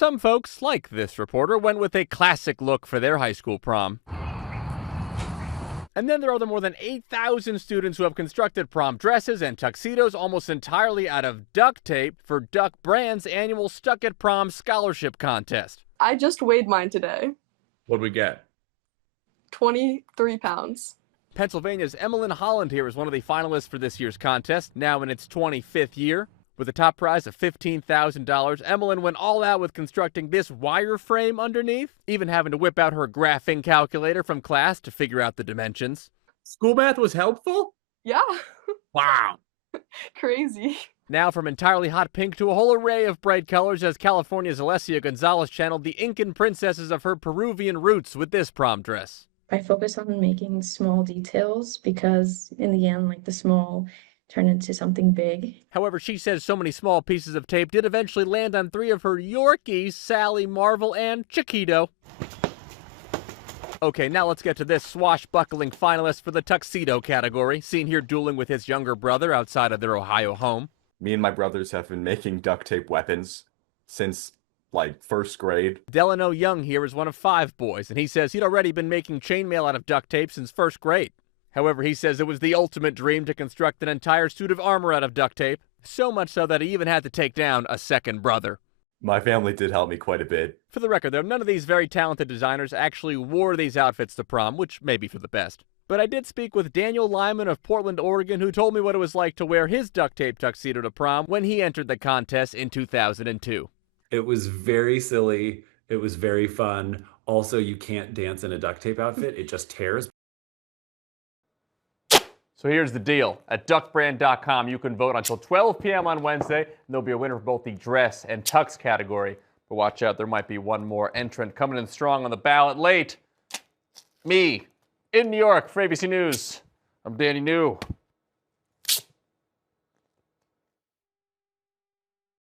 Some folks, like this reporter, went with a classic look for their high school prom. And then there are the more than 8,000 students who have constructed prom dresses and tuxedos almost entirely out of duct tape for Duck Brand's annual Stuck at Prom scholarship contest. I just weighed mine today. What'd we get? 23 pounds. Pennsylvania's Emmeline Holland here is one of the finalists for this year's contest, now in its 25th year. With a top prize of $15,000, Emmeline went all out with constructing this wireframe underneath, even having to whip out her graphing calculator from class to figure out the dimensions. School math was helpful? Yeah. Wow. Crazy. Now from entirely hot pink to a whole array of bright colors as California's Alessia Gonzalez channeled the Incan princesses of her Peruvian roots with this prom dress. I focus on making small details because in the end, like the small turn into something big. However, she says so many small pieces of tape did eventually land on three of her Yorkies, Sally, Marvel, and Chiquito. Okay, now let's get to this swashbuckling finalist for the tuxedo category, seen here dueling with his younger brother outside of their Ohio home. Me and my brothers have been making duct tape weapons since, like, first grade. Delano Young here is one of 5 boys, and he says he'd already been making chainmail out of duct tape since first grade. However, he says it was the ultimate dream to construct an entire suit of armor out of duct tape, so much so that he even had to take down a second brother. My family did help me quite a bit. For the record, though, none of these very talented designers actually wore these outfits to prom, which may be for the best. But I did speak with Daniel Lyman of Portland, Oregon, who told me what it was like to wear his duct tape tuxedo to prom when he entered the contest in 2002. It was very silly. It was very fun. Also, you can't dance in a duct tape outfit. It just tears. So here's the deal. At duckbrand.com, you can vote until 12 p.m. on Wednesday, and there'll be a winner for both the dress and tux category. But watch out, there might be one more entrant coming in strong on the ballot late. Me, in New York for ABC News. I'm Danny New.